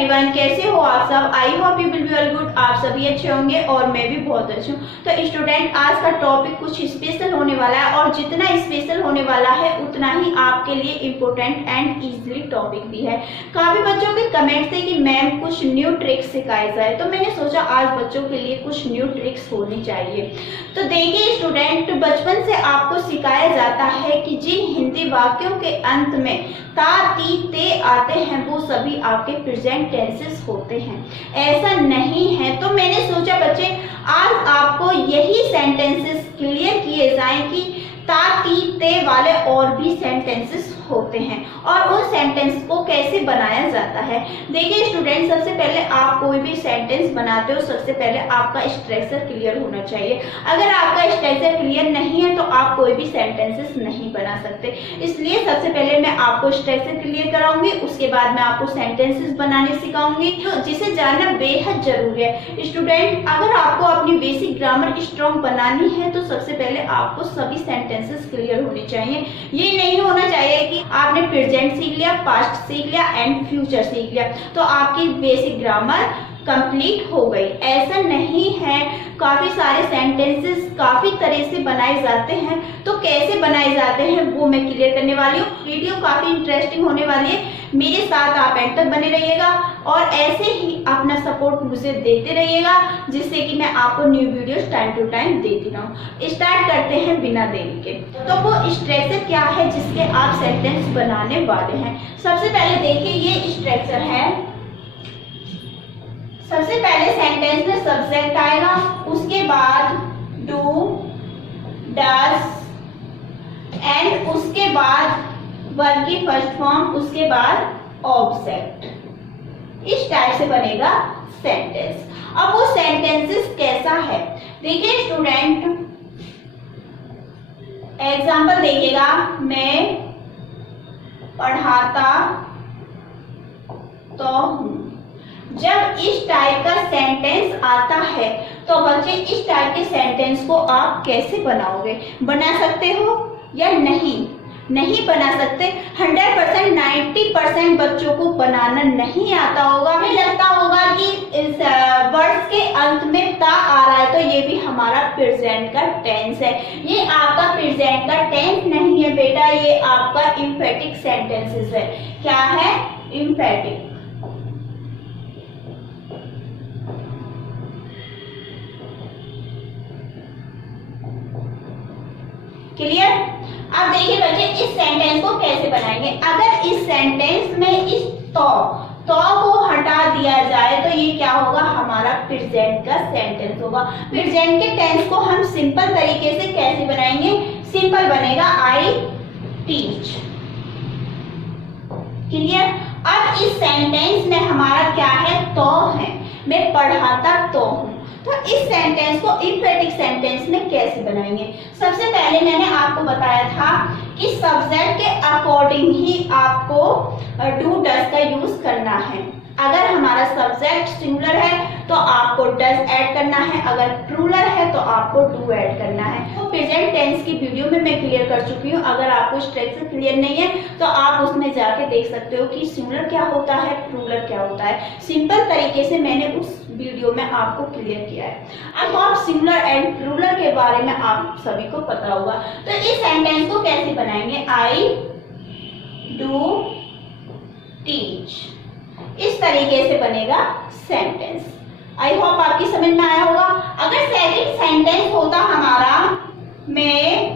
Everyone, कैसे हो आप सब? I hope you will be all good. आप सभी अच्छे होंगे और मैं भी बहुत अच्छी हूँ। तो स्टूडेंट, आज का टॉपिक कुछ स्पेशल होने वाला है और जितना स्पेशल होने वाला है उतना ही आपके लिए इम्पोर्टेंट एंड इजीली टॉपिक भी है। काफी बच्चों के कमेंट थे कि मैम कुछ न्यू ट्रिक्स सिखाए जाए, तो मैंने सोचा आज बच्चों के लिए कुछ न्यू ट्रिक्स होनी चाहिए। तो देखिए स्टूडेंट, बचपन से आपको सिखाया जाता है कि जिन हिंदी वाक्यों के अंत में ता ती ते आते हैं वो सभी आपके प्रेजेंट टेंसेस होते हैं। ऐसा नहीं है, तो मैंने सोचा बच्चे आज आपको यही सेंटेंसेस क्लियर किए जाएं कि ता ती ते वाले और भी सेंटेंसेस होते हैं और उन सेंटेंस को कैसे बनाया जाता है। देखिए स्टूडेंट, सबसे पहले आप कोई भी सेंटेंस बनाते हो, सबसे पहले आपका स्ट्रक्चर क्लियर होना चाहिए। अगर आपका स्ट्रक्चर क्लियर नहीं है तो आप कोई भी सेंटेंसेस नहीं बना सकते। इसलिए सबसे पहले मैं आपको स्ट्रक्चर क्लियर कराऊंगी, उसके बाद मैं आपको सेंटेंसेस बनाने सिखाऊंगी, जिसे जानना बेहद जरूरी है। स्टूडेंट, अगर आपको अपनी बेसिक ग्रामर स्ट्रॉन्ग बनानी है तो सबसे पहले आपको सभी सेंटेंसेस क्लियर होने चाहिए। ये नहीं होना चाहिए कि आपने प्रेजेंट सीख लिया, पास्ट सीख लिया एंड फ्यूचर सीख लिया तो आपकी बेसिक ग्रामर कंप्लीट हो गई। ऐसा नहीं है। काफी सारे सेंटेंसेस काफी तरह से बनाए जाते हैं, तो कैसे बनाए जाते हैं वो मैं क्लियर करने वाली हूँ। वीडियो काफी इंटरेस्टिंग होने वाली है, मेरे साथ आप एंड तक बने रहिएगा और ऐसे ही अपना सपोर्ट मुझे देते रहिएगा, जिससे कि मैं आपको new videos time to time देती रहूँ। स्टार्ट करते हैं बिना देरी के। तो वो स्ट्रक्चर क्या है जिसके आप सेंटेंस बनाने वाले हैं। सबसे पहले देखिए, ये स्ट्रक्चर है। सबसे पहले सेंटेंस में सब्जेक्ट आएगा, उसके बाद डू, डज एंड उसके बाद वर्ब की फर्स्ट फॉर्म, उसके बाद ऑब्जेक्ट। इस टाइप से बनेगा सेंटेंस। अब वो सेंटेंसेस कैसा है देखिए स्टूडेंट, एग्जाम्पल देखिएगा। मैं पढ़ाता तो हूँ। जब इस टाइप का सेंटेंस आता है तो बच्चे इस टाइप के सेंटेंस को आप कैसे बनाओगे? बना सकते हो या नहीं? नहीं बना सकते। 100% 90% बच्चों को बनाना नहीं आता होगा। हमें लगता होगा कि इस वर्ड्स के अंत में ता आ रहा है तो ये भी हमारा प्रेजेंट का टेंस है। ये आपका प्रेजेंट का टेंस नहीं है बेटा, ये आपका इम्फेटिक सेंटेंसेस है। क्या है? इम्फेटिक। क्लियर? अब देखिए बच्चे, इस सेंटेंस को कैसे बनाएंगे। अगर इस सेंटेंस में इस तो को हटा दिया जाए तो ये क्या होगा? हमारा प्रेजेंट का सेंटेंस होगा। प्रेजेंट के टेंस को हम सिंपल तरीके से कैसे बनाएंगे? सिंपल बनेगा आई टीच। क्लियर? अब इस सेंटेंस में हमारा क्या है? तो है। मैं पढ़ाता तो हूँ। तो इस सेंटेंस को इम्फेटिक सेंटेंस में कैसे बनाएंगे? सबसे पहले मैंने आपको बताया था कि सब्जेक्ट के अकॉर्डिंग ही आपको डू डज का यूज करना है। अगर हमारा सब्जेक्ट सिंगुलर है तो आपको डज ऐड करना है, अगर प्लूरल है तो आपको डू ऐड करना है। तो प्रेजेंट टेंस की वीडियो में मैं क्लियर कर चुकी हूँ। अगर आपको स्ट्रक्चर क्लियर नहीं है तो आप उसमें जाके देख सकते हो कि सिंगुलर क्या होता है, प्लूरल क्या होता है। सिंपल तरीके से मैंने उस वीडियो में आपको क्लियर किया है। अब आप सिंगुलर एंड प्लूरल के बारे में आप सभी को पता होगा। तो इस सेंटेंस को कैसे बनाएंगे? I do teach. इस तरीके से बनेगा सेंटेंस। आई होप आपकी समझ में आया होगा। अगर सेकंड सेंटेंस होता हमारा मैं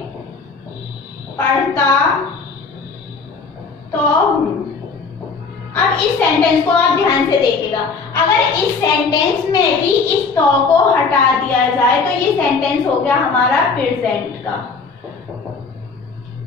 पढ़ता तो हूँ। अब इस सेंटेंस को आप ध्यान से देखिएगा। अगर इस सेंटेंस में भी इस तो को हटा दिया जाए तो ये सेंटेंस हो गया हमारा प्रेजेंट का।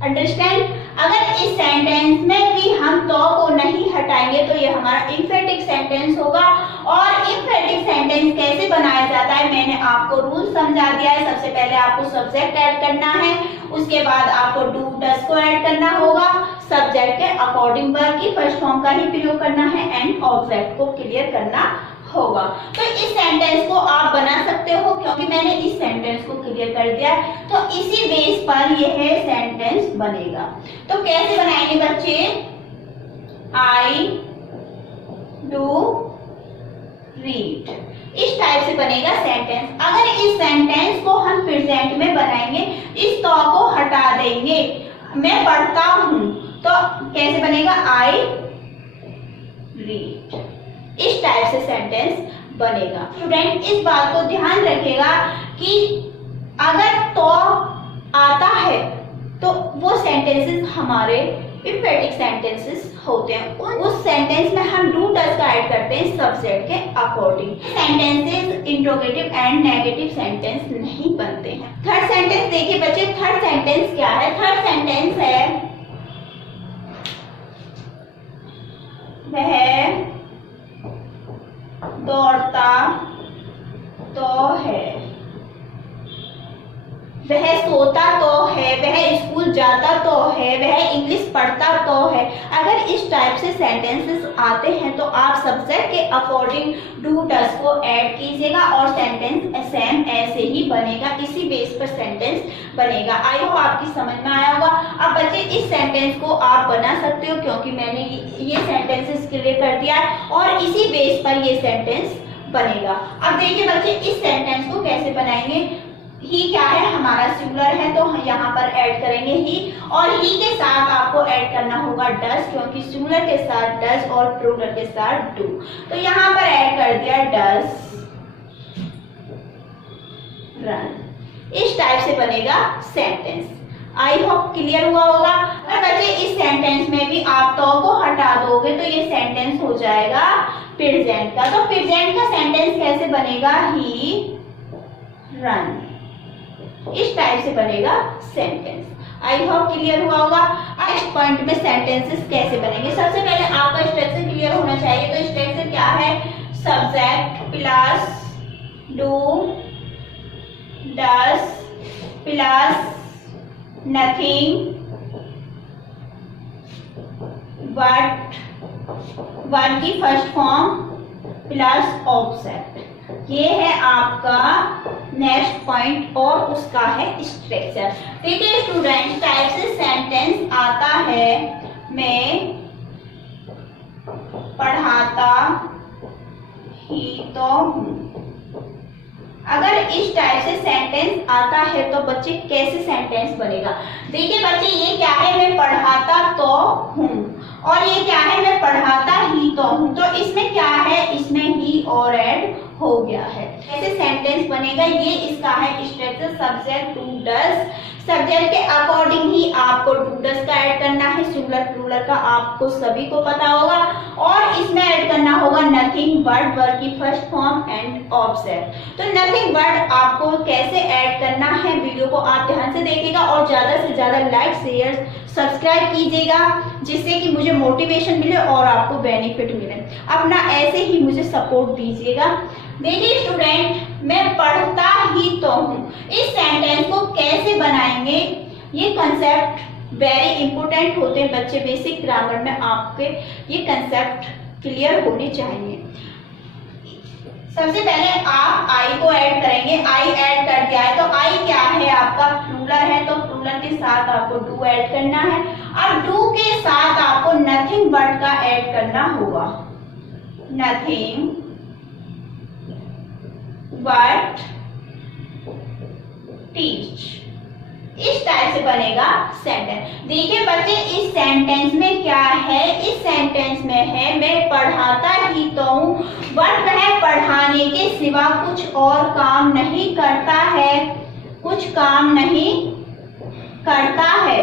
अंडरस्टैंड? अगर इस सेंटेंस में भी हम तो को नहीं हटाएंगे तो ये हमारा इम्फेटिक सेंटेंस होगा। और इम्फेटिक सेंटेंस कैसे बनाया जाता है मैंने आपको रूल समझा दिया है। सबसे पहले आपको सब्जेक्ट ऐड करना है, उसके बाद आपको डू डज को ऐड करना होगा, सब्जेक्ट के अकॉर्डिंग वर्ब की फर्स्ट फॉर्म का ही प्रयोग करना है एंड ऑब्जेक्ट को क्लियर करना होगा। तो इस सेंटेंस को आप बना सकते हो क्योंकि मैंने इस सेंटेंस को क्लियर कर दिया है। तो इसी बेस पर यह सेंटेंस बनेगा। तो कैसे बनाएंगे बच्चे? I do read. इस टाइप से बनेगा सेंटेंस। अगर इस सेंटेंस को हम प्रेजेंट में बनाएंगे, इस तो को हटा देंगे, मैं पढ़ता हूं, तो कैसे बनेगा? I read. इस टाइप से सेंटेंस बनेगा। स्टूडेंट इस बात को ध्यान रखेगा कि अगर तो आता है तो वो सेंटेंसेस हमारे इम्पेरेटिव सेंटेंसेस होते हैं। उस सेंटेंस में हम डू डज का ऐड करते हैं सब्जेक्ट के according. Sentences interrogative and negative sentence नहीं बनते हैं। थर्ड सेंटेंस देखिए बच्चे, थर्ड सेंटेंस क्या है? थर्ड सेंटेंस है वह दौड़ता तो है, वह सोता तो है, वह स्कूल जाता तो है, वह इंग्लिश पढ़ता तो है। अगर इस टाइप से सेंटेंसेस आते हैं तो आप सब्जेक्ट के अकॉर्डिंग डू डज को ऐड कीजिएगा और सेंटेंस सेम ऐसे ही बनेगा। इसी बेस पर सेंटेंस बनेगा। आई होप आपकी समझ में आया होगा। अब बच्चे इस सेंटेंस को आप बना सकते हो क्योंकि मैंने ये सेंटेंसेस क्लियर कर दिया है और इसी बेस पर ये सेंटेंस बनेगा। अब देखिए बच्चे इस सेंटेंस को कैसे बनाएंगे। ही क्या है? हमारा सिंगुलर है तो यहाँ पर ऐड करेंगे ही, और ही के साथ आपको ऐड करना होगा डज, क्योंकि सिंगुलर के साथ डज और प्लूरल के साथ डू। तो यहाँ पर ऐड कर दिया डज रन। इस टाइप से बनेगा सेंटेंस। आई होप क्लियर हुआ होगा। और बच्चे इस सेंटेंस में भी आप तो को हटा दोगे तो ये सेंटेंस हो जाएगा प्रेजेंट का। तो प्रेजेंट का सेंटेंस कैसे बनेगा? ही रन। इस टाइप से बनेगा सेंटेंस। आई होप क्लियर हुआ होगा। नेक्स्ट पॉइंट में सेंटेंसेस कैसे बनेंगे। सबसे पहले आपका स्ट्रक्चर क्लियर होना चाहिए। तो स्ट्रक्चर क्या है? Subject plus do does plus nothing but की फर्स्ट फॉर्म प्लस ऑब्जेक्ट। ये है आपका नेक्स्ट पॉइंट और उसका है स्ट्रक्चर। देखिए स्टूडेंट, टाइप से सेंटेंस आता है मैं पढ़ाता ही तो हूँ। अगर इस टाइप से सेंटेंस आता है तो बच्चे कैसे सेंटेंस बनेगा? देखिए बच्चे ये क्या है? मैं पढ़ाता तो हूँ, और ये क्या है? मैं पढ़ाता ही तो हूँ। तो इसमें क्या है? इसमें ही और ऐड हो गया है। कैसे सेंटेंस बनेगा? ये इसका है structure. Subject do does, subject के अकॉर्डिंग ही आपको डू डज का ऐड करना है। सिंगुलर प्लूरल का आपको सभी को पता होगा, और इसमें ऐड करना होगा नथिंग बट, वर्ब की फर्स्ट फॉर्म एंड ऑब्जेक्ट। तो नथिंग बट आपको कैसे ऐड करना है, वीडियो को आप ध्यान से देखिएगा और ज्यादा से ज्यादा लाइक शेयर सब्सक्राइब कीजिएगा, जिससे कि मुझे मोटिवेशन मिले और आपको बेनिफिट मिले। अपना ऐसे ही मुझे सपोर्ट दीजिएगा। देखिए स्टूडेंट, मैं पढ़ता ही तो हूँ। इस सेंटेंस को कैसे बनाएंगे? ये कंसेप्ट वेरी इंपॉर्टेंट होते हैं बच्चे। बेसिक ग्रामर में आपके ये कंसेप्ट क्लियर होने चाहिए। सबसे पहले आप आई को ऐड करेंगे। आई ऐड कर दिया है तो आई क्या है? आपका प्लूरल है, तो प्लूरल के साथ आपको डू ऐड करना है। अब डू के साथ आपको नथिंग बट का ऐड करना होगा। Nothing but teach. इस टाइप से बनेगा सेंटेंस। देखिए बच्चे इस सेंटेंस में क्या है? इस सेंटेंस में है मैं पढ़ाता ही तो हूँ, बट वह पढ़ाने के सिवा कुछ और काम नहीं करता है। कुछ काम नहीं करता है।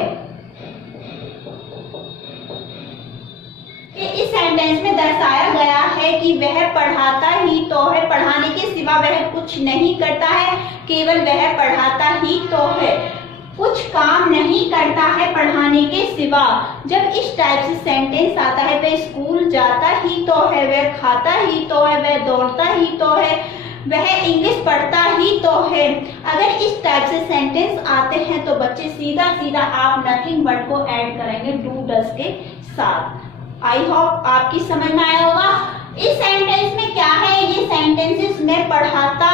इस सेंटेंस में दर्शाया गया है कि वह पढ़ाता ही तो है, पढ़ाने के सिवा वह कुछ नहीं करता है, केवल वह पढ़ाता ही तो है, कुछ काम नहीं करता है पढ़ाने के सिवा। जब इस टाइप से सेंटेंस आता है, वह स्कूल जाता ही तो है, वह खाता ही तो है, वह दौड़ता ही तो है, वह इंग्लिश पढ़ता ही तो है। अगर इस टाइप से सेंटेंस आते हैं तो बच्चे सीधा सीधा आप नथिंग बट को ऐड करेंगे डू डज के साथ। आई होप आपकी समझ में आया होगा। इस सेंटेंस में क्या है? ये सेंटेंसेस में पढ़ाता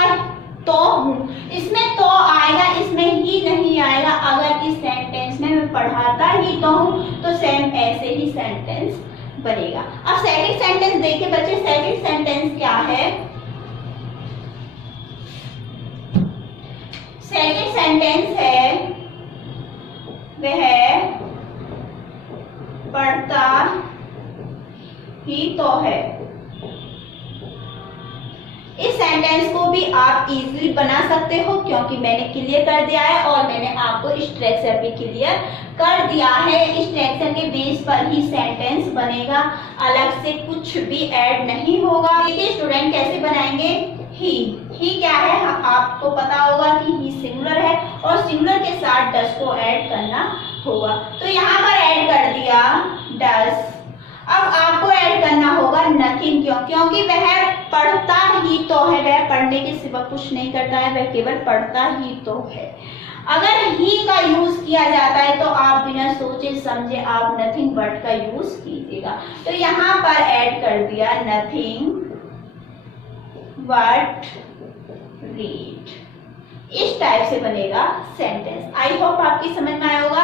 तो हूँ, इसमें तो आएगा, इसमें ही नहीं आएगा। अगर इस सेंटेंस में मैं पढ़ाता ही तो हूँ तो सेम ऐसे ही सेंटेंस बनेगा। अब सेकंड सेंटेंस देखिए बच्चे। सेकंड सेंटेंस क्या है? सेंटेंस है वह पढ़ता ही तो है। इस सेंटेंस को भी आप इजीली बना सकते हो क्योंकि मैंने क्लियर कर दिया है और मैंने आपको स्ट्रक्चर भी क्लियर कर दिया है। स्ट्रक्चर के बेस पर ही सेंटेंस बनेगा, अलग से कुछ भी ऐड नहीं होगा। देखिए स्टूडेंट कैसे बनाएंगे। ही क्या है, आपको पता होगा कि ही सिंगुलर है और सिंगुलर के साथ डस को ऐड करना होगा। तो यहाँ पर ऐड कर दिया डस। अब आपको ऐड करना होगा नथिंग। क्योंकि वह पढ़ता ही तो है, वह पढ़ने के सिवा कुछ नहीं करता है, वह केवल पढ़ता ही तो है। अगर ही का यूज किया जाता है तो आप बिना सोचे समझे आप नथिंग बट का यूज कीजिएगा। तो यहाँ पर ऐड कर दिया नथिंग बट रीड। इस टाइप से बनेगा सेंटेंस। आई होप आपकी समझ में आया होगा।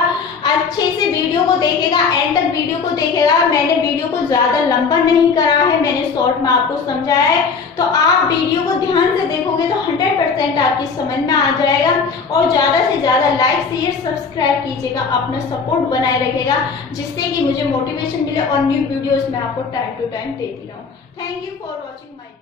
अच्छे से वीडियो को देखेगा, एंड तक वीडियो को देखेगा। मैंने वीडियो को ज्यादा लंबा नहीं करा है, मैंने शॉर्ट में आपको समझाया है। तो आप वीडियो को ध्यान से देखोगे तो 100% आपकी समझ में आ जाएगा। और ज्यादा से ज्यादा लाइक शेयर सब्सक्राइब कीजिएगा, अपना सपोर्ट बनाए रखेगा, जिससे कि मुझे मोटिवेशन मिले और न्यू वीडियोस में आपको टाइम टू टाइम देती रहूं। Thank you for watching my